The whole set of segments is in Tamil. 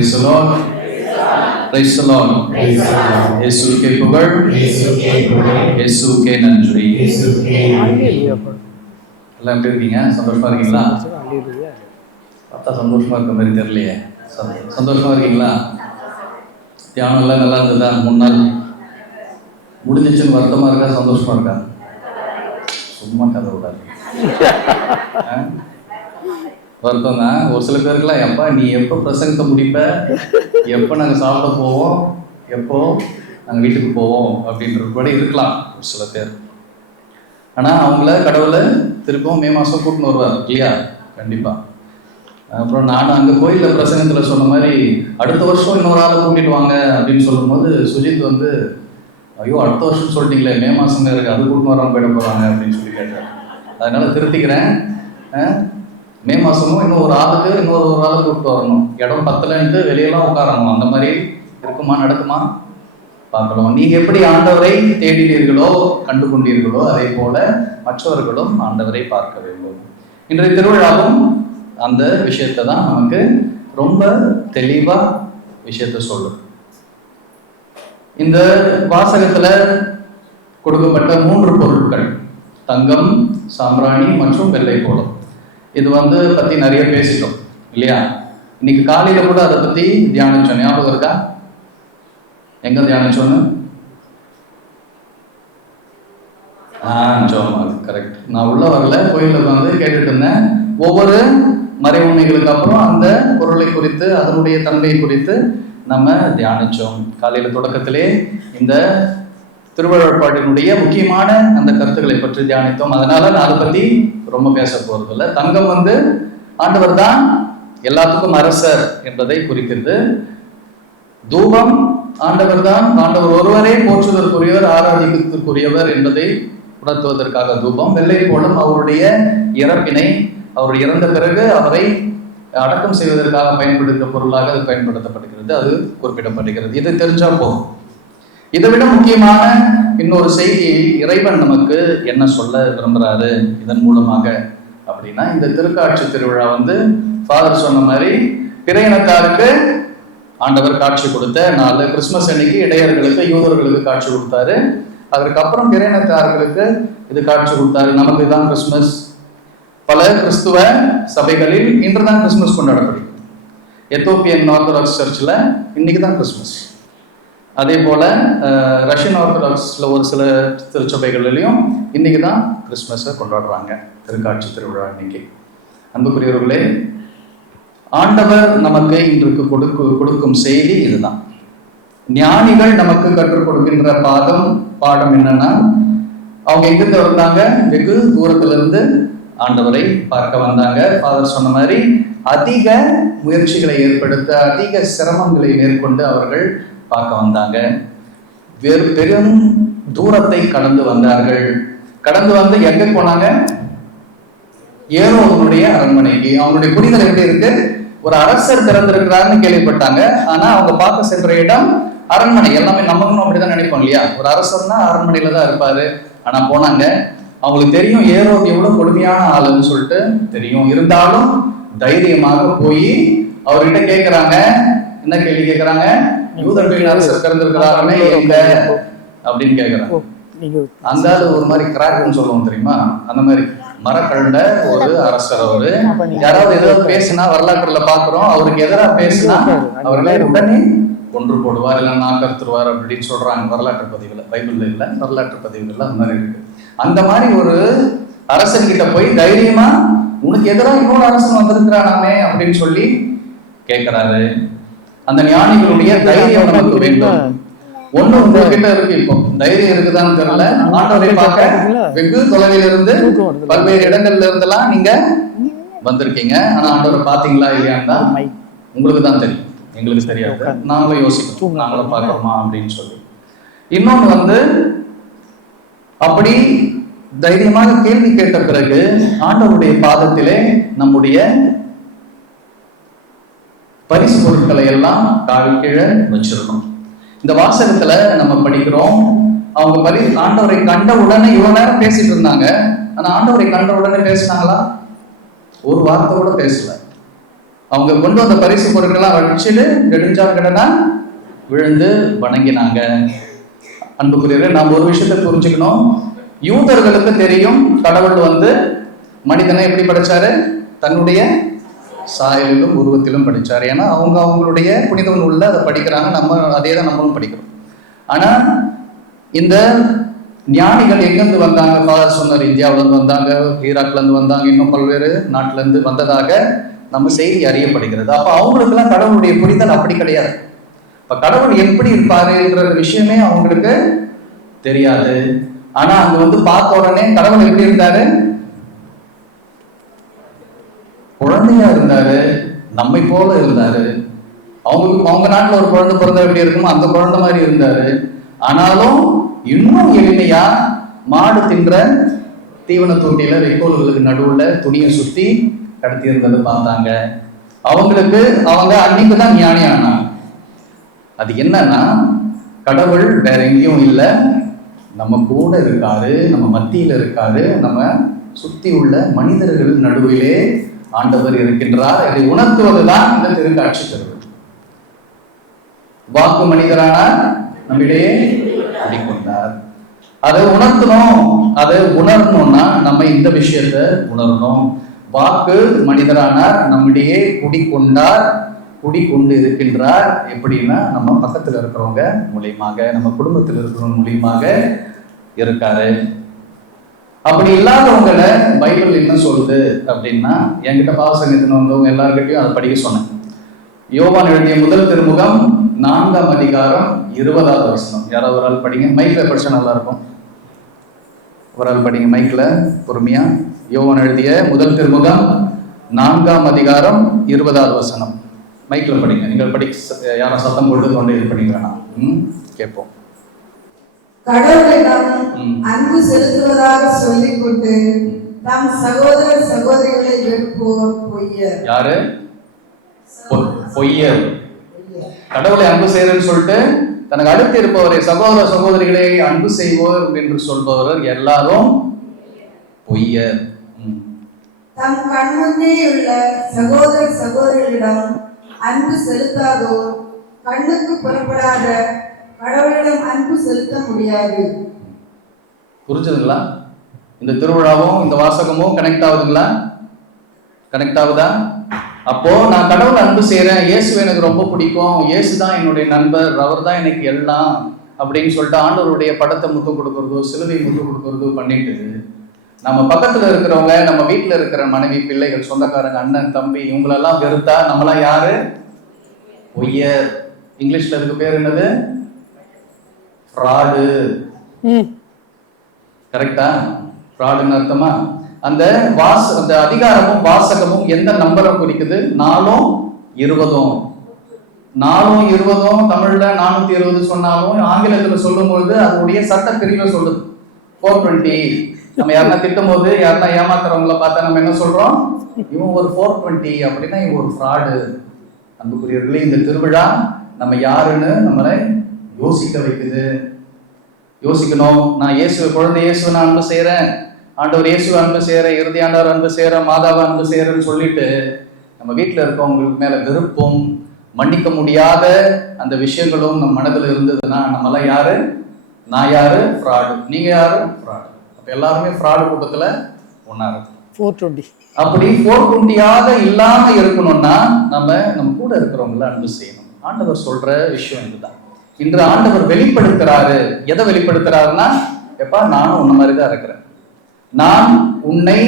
Praise the Lord. Praise the Lord. இயேசுவுக்கே புகழ் இயேசுவுக்கே நன்றி எல்லாம் எப்படி இருக்கீங்க சந்தோஷமா இருக்கீங்களா பார்த்தா சந்தோஷமா இருக்க மாதிரி தெரியலையே சந்தோ- சந்தோஷமா இருக்கீங்களா தியானம் எல்லாம் நல்லா இருந்ததா மூணு நாள் முடிஞ்சிச்சுன்னு வருத்தமா இருக்கா சந்தோஷமா இருக்கா சும்மா கதை விடாது ஆ? வருத்தம் தான் ஒரு சில பேருக்குலாம் எப்பா நீ எப்போ பிரசங்கத்தை முடிப்ப? எப்போ நாங்கள் சாப்பிட போவோம்? எப்போ நாங்கள் வீட்டுக்கு போவோம்? அப்படின்றது கூட இருக்கலாம் ஒரு சில பேர். ஆனால் அவங்கள கடவுளை திருப்பவும் மே மாதம் கூட்டின்னு வருவார் இல்லையா? கண்டிப்பாக அப்புறம் நான் அங்கே கோயிலில் பிரசங்கத்தில் சொன்ன மாதிரி அடுத்த வருஷம் இன்னொரு ஆளை கூட்டிட்டு வாங்க அப்படின்னு சொல்லும்போது சுஜித் வந்து ஐயோ அடுத்த வருஷம் சொல்லிட்டீங்களே மே மாதம் இருக்குது அது கூட்டின்னு வராமல் போயிட போகிறாங்க அப்படின்னு சொல்லி கேட்டார். அதனால் திருத்திக்கிறேன். மே மாசமும் இன்னும் ஒரு ஆளுக்கு இன்னொரு ஒரு ஆளுக்கு கூப்பிட்டு வரணும். இடம் பத்தலைன்ட்டு வெளியெல்லாம் உட்காரணும். அந்த மாதிரி இருக்குமா நடக்குமா? பார்க்கலாம். நீங்க எப்படி ஆண்டவரை தேடினீர்களோ கண்டு கொண்டீர்களோ அதே போல மற்றவர்களும் ஆண்டவரை பார்க்க வேண்டும். இன்றைய திருவிழாவும் அந்த விஷயத்தை தான் நமக்கு ரொம்ப தெளிவா விஷயத்த சொல்லும். இந்த வாசகத்துல கொடுக்கப்பட்ட மூன்று பொருட்கள். தங்கம் சாம்பிராணி மற்றும் வெள்ளை கோலம். இது வந்து பத்தி நிறைய பேசிட்டோம் இல்லையா? இன்னைக்கு காலையில கூட அதை பத்தி தியானிச்சோம் ஞாபகம் இருக்கா? எங்க தியானிச்சோன்னு ஆ ஜோமா கரெக்ட் நான் உள்ள வரல கோயிலில் வந்து கேட்டுட்டு இருந்தேன். ஒவ்வொரு மறை அப்புறம் அந்த பொருளை குறித்து அதனுடைய தன்மை குறித்து நம்ம தியானிச்சோம். காலையில தொடக்கத்திலே இந்த திருவள்ளுவர்பாட்டினுடைய முக்கியமான அந்த கருத்துக்களை பற்றி தியானித்தோம். அதனால நான் அதை பத்தி ரொம்ப பேச போறது தங்கம் வந்து ஆண்டவர் தான் எல்லாத்துக்கும் அரசர் என்பதை குறிக்கிறது. தூபம் ஆண்டவர் தான். ஆண்டவர் ஒருவரே போற்றுதற்குரியவர் ஆராதிக்கத்திற்குரியவர் என்பதை உணர்த்துவதற்காக தூபம். வெள்ளை போலும் அவருடைய இறப்பினை அவர் இறந்த பிறகு அவரை அடக்கம் செய்வதற்காக பயன்படுத்த பொருளாக அது பயன்படுத்தப்படுகிறது. அது குறிப்பிடப்படுகிறது. இது தெரிஞ்சா போகும் இதை விட முக்கியமான இன்னொரு செய்தி இறைவன் நமக்கு என்ன சொல்ல விரும்புறாரு? இதன் மூலமாக அப்படின்னா இந்த திருக்காட்சி திருவிழா வந்து ஃபாதர் சொன்ன மாதிரி பிற இனத்தாருக்கு ஆண்டவர் காட்சி கொடுத்த நாலு கிறிஸ்மஸ் அன்னைக்கு இடையர்களுக்கு யூதர்களுக்கு காட்சி கொடுத்தாரு. அதற்கப்புறம் பிற இனத்தார்களுக்கு இது காட்சி கொடுத்தாரு. நமக்கு தான் கிறிஸ்மஸ் பல கிறிஸ்துவ சபைகளில் இன்று தான் கிறிஸ்மஸ் கொண்டாடப்படுகிறது. எத்தோப்பியன் ஆர்த்தடாக்ஸ் சர்ச்சில் இன்னைக்கு தான் கிறிஸ்மஸ் அதே போல ரஷ்யன் ஆர்த்தடாக்ஸ்ல ஒரு சில திருச்சபைகள்லையும் இன்னைக்கு தான் கிறிஸ்மஸை கொண்டாடுறாங்க. திருக்காட்சி திருவிழா இன்னைக்கு அன்புக்குரியவர்களே ஆண்டவர் நமக்கு இன்றைக்கு கொடுக்கு கொடுக்கும் செய்தி இதுதான். ஞானிகள் நமக்கு கற்றுக் கொடுக்கின்ற பாதம் பாடம் என்னன்னா அவங்க எங்கிருந்து வந்தாங்க? வெகு தூரத்துல இருந்து ஆண்டவரை பார்க்க வந்தாங்க. ஃபாதர் சொன்ன மாதிரி அதிக முயற்சிகளை ஏற்படுத்த அதிக சிரமங்களை மேற்கொண்டு அவர்கள் பார்க்க வந்தாங்க. வெறு பெரும் தூரத்தை கடந்து வந்தார்கள். கடந்து வந்து எங்க போனாங்க? ஏரோவனுடைய அரண்மனைக்கு. அவனுடைய புரிதல் எப்படி இருக்கு? ஒரு அரசர் திறந்திருக்கிறாருன்னு கேள்விப்பட்டாங்க. ஆனா அவங்க பார்க்க சென்ற இடம் அரண்மனை. எல்லாமே நம்மளும் அப்படிதான் நினைப்போம் இல்லையா? ஒரு அரசர்னா அரண்மனையில தான் இருப்பாரு. ஆனா போனாங்க. அவங்களுக்கு தெரியும் ஏரோ எவ்வளவு கொடுமையான ஆளுன்னு சொல்லிட்டு தெரியும். இருந்தாலும் தைரியமாக போய் அவர்கிட்ட கேக்குறாங்க. என்ன கேள்வி கேக்குறாங்க? யூதர்களின் அரசர் பிறந்திருக்கிறாருமே எங்க? அப்படின்னு கேக்குறாங்க. நீங்க அந்த ஒரு மாதிரி கிராக்னு சொல்லுவோம் தெரியுமா? அந்த மாதிரி மரக்கழுண்ட ஒரு அரசர் அவரு. யாராவது ஏதாவது பேசினா வரலாற்றுல பாக்குறோம் அவருக்கு எதிராக பேசினா அவர்களை உடனே கொன்று போடுவார் இல்ல நாக்கறுத்துருவார் அப்படின்னு சொல்றாங்க. வரலாற்று பதிவுல பைபிள்ல இல்ல வரலாற்று பதிவுகள்ல அந்த மாதிரி இருக்கு. அந்த மாதிரி ஒரு அரசன் கிட்ட போய் தைரியமா உனக்கு எதிராக இன்னொரு அரசன் வந்திருக்கிறானாமே அப்படின்னு சொல்லி கேட்கிறாரு அந்த ஞானிகளுடைய தைரியம் நமக்கு வேண்டும். ஒண்ணு உங்ககிட்ட இருக்கு இப்போ. தைரியம் இருக்குதான்னு தெரியல. ஆண்டவரை பார்க்க வெகு தொலைவில் இருந்து பல்வேறு இடங்கள்ல இருந்தெல்லாம் நீங்க வந்திருக்கீங்க. ஆனா ஆண்டவரை பாத்தீங்களா இல்லையான்னு தான் உங்களுக்கு தான் தெரியும். எங்களுக்கு தெரியாது. நாங்களும் யோசிக்கிறோம் நாங்களும் பார்க்கறோமா அப்படின்னு சொல்லி. இன்னொன்னு வந்து அப்படி தைரியமாக கேள்வி கேட்ட பிறகு ஆண்டவருடைய பாதத்திலே நம்முடைய பரிசு பொருட்களை எல்லாம் கால் கீழே வச்சிருக்கணும். இந்த வாசகத்துல நம்ம படிக்கிறோம். அவங்க பரி ஆண்டவரை கண்ட உடனே இவ்வளவு நேரம் பேசிட்டு இருந்தாங்க. ஆனா ஆண்டவரை கண்ட உடனே பேசினாங்களா? ஒரு வார்த்தை கூட பேசல. அவங்க கொண்டு வந்த பரிசு பொருட்கள்லாம் வச்சுட்டு நெடுஞ்சா கடனா விழுந்து வணங்கினாங்க. அன்புக்குரியவர்களே நாம் ஒரு விஷயத்த புரிஞ்சுக்கணும். யூதர்களுக்கு தெரியும் கடவுள் வந்து மனிதனை எப்படி படைச்சாரு? தன்னுடைய சாயலிலும் உருவத்திலும் படித்தார் ஏன்னா அவங்க அவங்களுடைய புனித நூல்ல அதை படிக்கிறாங்க. நம்ம அதே தான் நம்மளும் படிக்கிறோம். ஆனால் இந்த ஞானிகள் எங்கேருந்து வந்தாங்க? ஃபாதர் சொன்னார் இந்தியாவிலேருந்து வந்தாங்க ஈராக்லேருந்து வந்தாங்க இன்னும் பல்வேறு நாட்டிலேருந்து வந்ததாக நம்ம செய்தி அறியப்படுகிறது. அப்போ அவங்களுக்கெல்லாம் கடவுளுடைய புரிதல் அப்படி கிடையாது. இப்போ கடவுள் எப்படி இருப்பாருன்ற விஷயமே அவங்களுக்கு தெரியாது. ஆனால் அங்கே வந்து பார்த்த உடனே கடவுள் எப்படி இருந்தாரு? குழந்தையா இருந்தாரு நம்மை போல இருந்தாரு. அவங்களுக்கு அவங்க நாட்டுல ஒரு குழந்தை பிறந்தா எப்படி இருக்குமோ அந்த குழந்தை மாதிரி இருந்தாரு. ஆனாலும் இன்னும் எளிமையா மாடு தின்ற தீவன தொட்டியில வைக்கோல்களுக்கு நடுவுல துணியை சுத்தி கடத்தி இருந்ததை பார்த்தாங்க. அவங்களுக்கு அவங்க அன்னைக்கு தான் ஞானி ஆனாங்க அது என்னன்னா கடவுள் வேற எங்கேயும் இல்லை. நம்ம கூட இருக்காரு நம்ம மத்தியில இருக்காரு நம்ம சுத்தி உள்ள மனிதர்கள் நடுவிலே ஆண்டவர் இருக்கின்றார் இதை உணர்த்துவதுதான் இந்த திருக்காட்சி பெறுவது வாக்கு மனிதரான நம்மிடையே அடிக்கொண்டார் அதை உணர்த்தணும் அதை உணரணும்னா நம்ம இந்த விஷயத்தை உணரணும். வாக்கு மனிதரானார் நம்மிடையே குடிக்கொண்டார் குடிக்கொண்டு இருக்கின்றார். எப்படின்னா நம்ம பக்கத்தில் இருக்கிறவங்க மூலியமாக நம்ம குடும்பத்தில் இருக்கிறவங்க மூலியமாக இருக்காரு. அப்படி இல்லாதவங்களை பைபிள் என்ன சொல்லுது அப்படின்னா என்கிட்ட பாவசங்கத்தின் வந்தவங்க எல்லாருக்கிட்டையும் அதை படிக்க சொன்னேன். யோவான் எழுதிய முதல் திருமுகம் நான்காம் அதிகாரம் இருபதாவது வசனம். யாராவது ஒரு ஆள் படிங்க. மைக்ல படிச்சா நல்லா இருக்கும் ஒரு ஆள் படிங்க. மைக்ல பொறுமையா. யோவான் எழுதிய முதல் திருமுகம் நான்காம் அதிகாரம் இருபதாவது வசனம். மைக்ல படிங்க. நீங்கள் படி யாரும் சத்தம் போட்டு கொண்டு இது பண்ணிக்க ம்? கேட்போம். கடவுளிடம். அன்பு செலுத்துவதாக சொல்லிக் கொண்டு தம் சகோதர சகோதரிகளை வெறுப்போர் பொய்யர் யாரு பொய்யர். கடவுளை அன்பு செய்யறன்னு சொல்லிட்டு தனக்கு அடுத்து இருப்பவரை சகோதர சகோதரிகளை அன்பு செய்வோர் என்று சொல்பவர் எல்லாரும் பொய்யர். தம் கண்முன்னே உள்ள சகோதர சகோதரிகளிடம் அன்பு செலுத்தாதோர் கண்ணுக்கு புறப்படாத கடவுளிடம் அன்பு செலுத்த முடியாது. புரிஞ்சதுங்களா? இந்த திருவிழாவும் இந்த வாசகமும் கனெக்ட் ஆகுதுங்களா? கனெக்ட் ஆகுதா? அப்போ நான் கடவுள் அன்பு செய்கிறேன் இயேசு எனக்கு ரொம்ப பிடிக்கும் இயேசு தான் என்னுடைய நண்பர் அவர் தான் எனக்கு எல்லாம் அப்படின்னு சொல்லிட்டு ஆண்டவருடைய படத்தை முத்து கொடுக்கறதோ சிலுவை முத்து கொடுக்கறதோ பண்ணிட்டு நம்ம பக்கத்துல இருக்கிறவங்க நம்ம வீட்டுல இருக்கிற மனைவி பிள்ளைகள் சொந்தக்காரங்க அண்ணன் தம்பி இவங்களெல்லாம் வெறுத்தா நம்மளாம் யாரு? பொய்யர். இங்கிலீஷ்ல இதுக்கு பேர் என்னது? ஃப்ராடு. கரெக்டா? ஃப்ராடுன்னு அர்த்தமா? அந்த வாச அந்த அதிகாரமும் வாசகமும் எந்த நம்பரை குறிக்குது? நாலும் இருபதும். நாலும் இருபதும் தமிழ்ல நானூத்தி இருபது சொன்னாலும் ஆங்கிலத்துல சொல்லும்பொழுது அதனுடைய சட்ட பிரிவை சொல்லுது. ஃபோர் டுவெண்ட்டி நம்ம யாருன்னா திட்டும் போது யாருன்னா ஏமாத்துறவங்கள பார்த்தா நம்ம என்ன சொல்றோம்? இவன் ஒரு ஃபோர் டுவெண்ட்டி அப்படின்னா இவன் ஒரு ஃப்ராடு. அன்புக்குரியவர்களே இந்த திருவிழா நம்ம யாருன்னு நம்மளை யோசிக்க வைக்குது யோசிக்கணும். நான் இயேசு குழந்தை இயேசுவை நான் அன்பு செய்கிறேன் ஆண்டவர் இயேசுவை அன்பு செய்கிறேன் இறுதி ஆண்டவர் அன்பு செய்கிறேன் மாதாவை அன்பு செய்கிறேன்னு சொல்லிட்டு நம்ம வீட்டில் இருக்கவங்களுக்கு மேலே வெறுப்பும் மன்னிக்க முடியாத அந்த விஷயங்களும் நம்ம மனதில் இருந்ததுன்னா நம்மளாம் யாரு? நான் யாரு? ஃப்ராடு. நீங்க யாரு? ஃப்ராடு. அப்ப எல்லாருமே ஃப்ராடு கூட்டத்துல ஒண்ணா இருக்கும் ஃபோர் டுவெண்ட்டி அப்படி போர் குண்டியாக இல்லாம இருக்கணும்னா நம்ம நம்ம கூட இருக்கிறவங்கள அன்பு செய்யணும். ஆண்டவர் சொல்ற விஷயம் இதுதான். இன்று ஆண்டவர் வெளிப்படுத்துறாரு. எதை வெளிப்படுத்துறாருன்னா எப்பா நானும் உன்ன மாதிரி தான் இருக்கிறேன். நான் உன்னை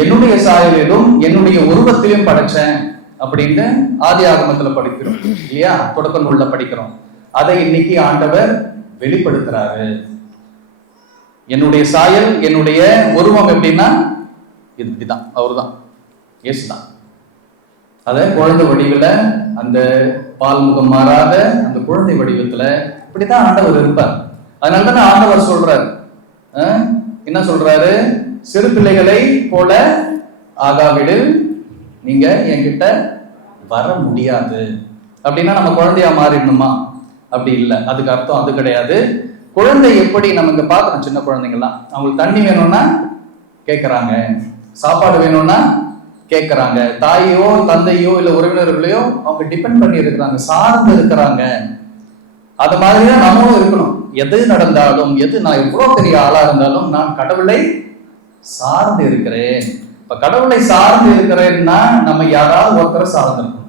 என்னுடைய சாயலிலும் என்னுடைய உருவத்திலும் படைச்சேன் அப்படின்னு ஆதி ஆகமத்துல படிக்கிறோம் இல்லையா? தொடக்க நூல்ல படிக்கிறோம். அதை இன்னைக்கு ஆண்டவர் வெளிப்படுத்துறாரு. என்னுடைய சாயல் என்னுடைய உருவம் எப்படின்னா இது இப்படிதான் அவர்தான் இயேசுதான். அத குழந்தை வடிவில் அந்த பால்முகம் மாறாத அந்த குழந்தை வடிவத்துல இப்படிதான் ஆண்டவர் இருப்பார். அதனால தானே ஆண்டவர் சொல்றார். என்ன சொல்றாரு? சிறு பிள்ளைகளை போல ஆகாவிடு. நீங்க என்கிட்ட வர முடியாது. அப்படின்னா நம்ம குழந்தையா மாறிடணுமா? அப்படி இல்லை. அதுக்கு அர்த்தம் அது கிடையாது. குழந்தை எப்படி நம்ம இங்க பார்க்கறோம் சின்ன குழந்தைங்கலாம் அவங்களுக்கு தண்ணி வேணும்னா கேட்குறாங்க சாப்பாடு வேணும்னா கேட்கறாங்க தாயோ தந்தையோ இல்ல உறவினர்களையோ அவங்க டிபெண்ட் பண்ணி இருக்கிறாங்க. சார்ந்து இருக்கிறாங்க. அது மாதிரி தான் நம்மளும் இருக்கணும். எது நடந்தாலும் எது நான் எவ்வளவு பெரிய ஆளா இருந்தாலும் நான் கடவுளை சார்ந்து இருக்கிறேன். இப்ப கடவுளை சார்ந்து இருக்கிறேன்னா நம்ம யாராவது ஒருத்தரை சார்ந்திருக்கணும்.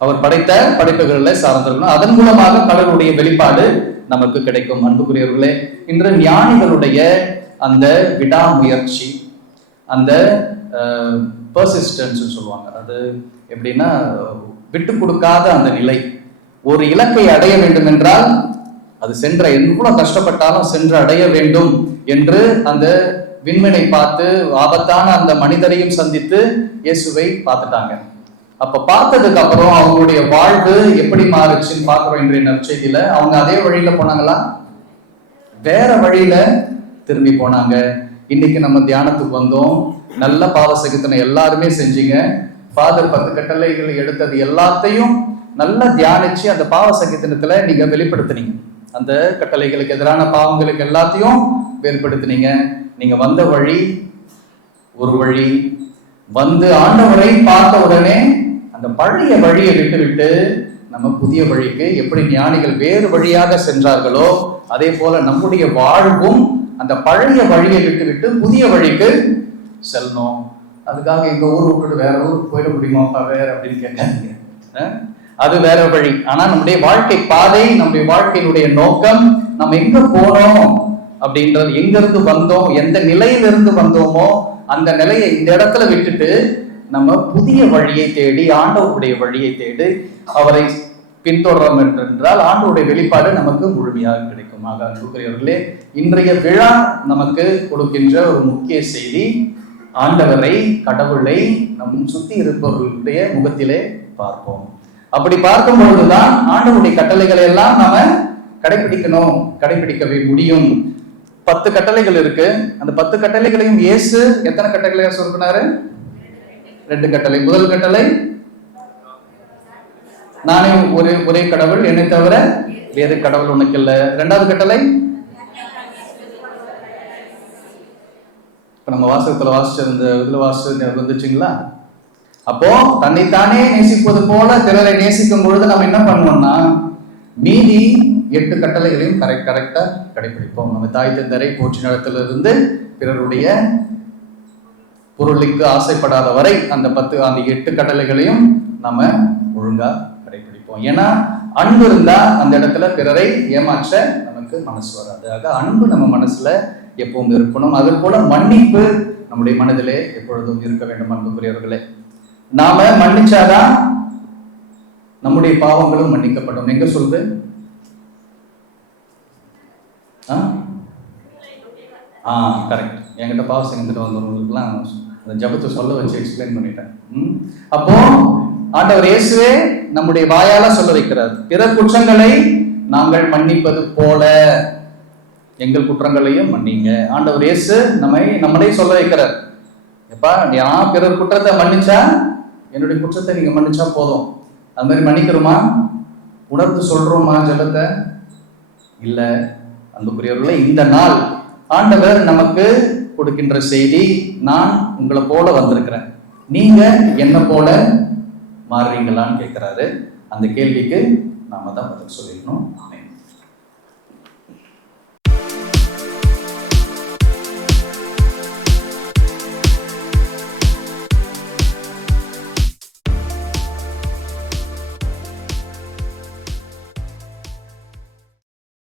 அவர் படைத்த படைப்புகளில் சார்ந்திருக்கணும். அதன் மூலமாக கடவுளுடைய வெளிப்பாடு நமக்கு கிடைக்கும். அன்புக்குரியவர்களே இன்று ஞானிகளுடைய அந்த விடாமுயற்சி அந்த பர்சிஸ்டன்ஸ் சொல்லுவாங்க. அது எப்படின்னா விட்டு கொடுக்காத அந்த நிலை. ஒரு இலக்கை அடைய வேண்டும் என்றால் அது சென்ற எவ்வளவு கஷ்டப்பட்டாலும் சென்று அடைய வேண்டும் என்று அந்த விண்மீனை பார்த்து ஆபத்தான அந்த மனிதரையும் சந்தித்து இயேசுவை பார்த்துட்டாங்க. அப்ப பார்த்ததுக்கு அப்புறம் அவங்களுடைய வாழ்வு எப்படி மாறுச்சுன்னு பார்க்கிறோம் இன்றைய நற்செய்தியில. அவங்க அதே வழியில போனாங்களா? வேற வழியில திரும்பி போனாங்க. இன்னைக்கு நம்ம தியானத்துக்கு வந்தோம். நல்ல பாவசகித்தனை எல்லாருமே செஞ்சீங்க. ஃபாதர் பத்து கட்டளைகள் எடுத்தது எல்லாத்தையும் நல்லா தியானிச்சு அந்த பாவ சகித்தனத்துல நீங்க வெளிப்படுத்துனீங்க. அந்த கட்டளைகளுக்கு எதிரான பாவங்களுக்கு எல்லாத்தையும் வெளிப்படுத்தினீங்க நீங்க வந்த வழி ஒரு வழி. வந்து ஆண்டவரை பார்த்த உடனே அந்த பழைய வழியை விட்டுவிட்டு நம்ம புதிய வழிக்கு எப்படி ஞானிகள் வேறு வழியாக சென்றார்களோ அதே போல நம்முடைய வாழ்வும் அந்த பழைய வழியை விட்டுவிட்டு புதிய வழிக்கு செல்லணும். அதுக்காக எங்க ஊர் விட்டுட்டு வேற ஊருக்கு போயிட முடியுமாப்பா வேற அப்படின்னு கேட்டாங்க. அது வேற வழி. ஆனா நம்முடைய வாழ்க்கை பாதை நம்முடைய வாழ்க்கையினுடைய நோக்கம் நம்ம எங்க போனோம் அப்படின்றது எங்க இருந்து வந்தோம் எந்த நிலையிலிருந்து வந்தோமோ அந்த நிலையை இந்த இடத்துல விட்டுட்டு நம்ம புதிய வழியை தேடி ஆண்டவருடைய வழியை தேடி அவரை பின்தொடரோம் என்றால் ஆண்டோடைய வெளிப்பாடு நமக்கு முழுமையாக கிடைக்கும். ஆக அன்புக்குரியவர்களே இன்றைய விழா நமக்கு கொடுக்கின்ற ஒரு முக்கிய செய்தி ஆண்டவரை கடவுளை நம் சுத்தி இருப்பவர்களுடைய முகத்திலே பார்ப்போம். அப்படி பார்க்கும் பொழுதுதான் ஆண்டவருடைய கட்டளைகளை எல்லாம் நாம கடைபிடிக்கணும் கடைபிடிக்கவே முடியும். பத்து கட்டளைகள் இருக்கு. அந்த பத்து கட்டளைகளையும் இயேசு எத்தனை கட்டளையா சொல்லினாரு ரெண்டு கட்டளை. முதல் கட்டளை நானே ஒரே ஒரே கடவுள் என்னை தவிர வேறு கடவுள் உனக்கு இல்லை. ரெண்டாவது கட்டளை? இப்ப நம்ம வாசகத்துல வாசிச்ச இந்த இதுல வாசிச்சு வந்துச்சுங்களா? அப்போ தன்னைத்தானே நேசிப்பது போல பிறரை நேசிக்கும் பொழுது நம்ம என்ன பண்ணோம்னா மீதி எட்டு கட்டளைகளையும் கரெக்ட் கரெக்டா கடைபிடிப்போம் நம்ம தாய் தந்தரை போற்றி நடத்திலிருந்து பிறருடைய பொருளுக்கு ஆசைப்படாத வரை அந்த பத்து அந்த எட்டு கட்டளைகளையும் நம்ம ஒழுங்கா கடைபிடிப்போம். ஏன்னா அன்பு இருந்தா அந்த இடத்துல பிறரை ஏமாற்ற நமக்கு மனசு வராது. ஆக அன்பு நம்ம மனசுல எப்பவும் இருக்கணும். அது போல மன்னிப்பு நம்முடைய மனதிலே எப்பொழுதும் இருக்க வேண்டும் அன்புக்குரியவர்களே. நாம மன்னிச்சாதான் நம்முடைய பாவங்களும் மன்னிக்கப்படும். எங்க சொல்றது? ஆ? கரெக்ட் என்கிட்ட பாவ செஞ்சுட்டு வந்தவங்களுக்குலாம் அந்த ஜபத்தை சொல்ல வச்சு எக்ஸ்பிளைன் பண்ணிட்டேன். அப்போ ஆண்டவர் இயேசுவே நம்முடைய வாயால சொல்ல வைக்கிறார் பிற குற்றங்களை நாங்கள் மன்னிப்பது போல. எங்கள் குற்றங்களையும் மன்னிங்க. ஆண்டவர் இயேசு நம்மை நம்மளே சொல்ல வைக்கிறார் எப்பா நான் பிறர் குற்றத்தை மன்னிச்சா? என்னுடைய குற்றத்தை நீங்க மன்னிச்சா போதும். அது மாதிரி மன்னிக்கிறோமா? உணர்ந்து சொல்றோமா ஜபத்தை? இல்ல. அன்புக்குரியவர்களே இந்த நாள் ஆண்டவர் நமக்கு கொடுக்கின்ற செய்தி நான் உங்களை போல வந்திருக்கிறேன். நீங்க என்ன போல? மாறுறீங்களான்னு கேட்குறாரு அந்த கேள்விக்கு நாம தான் பதில் சொல்லிடணும்.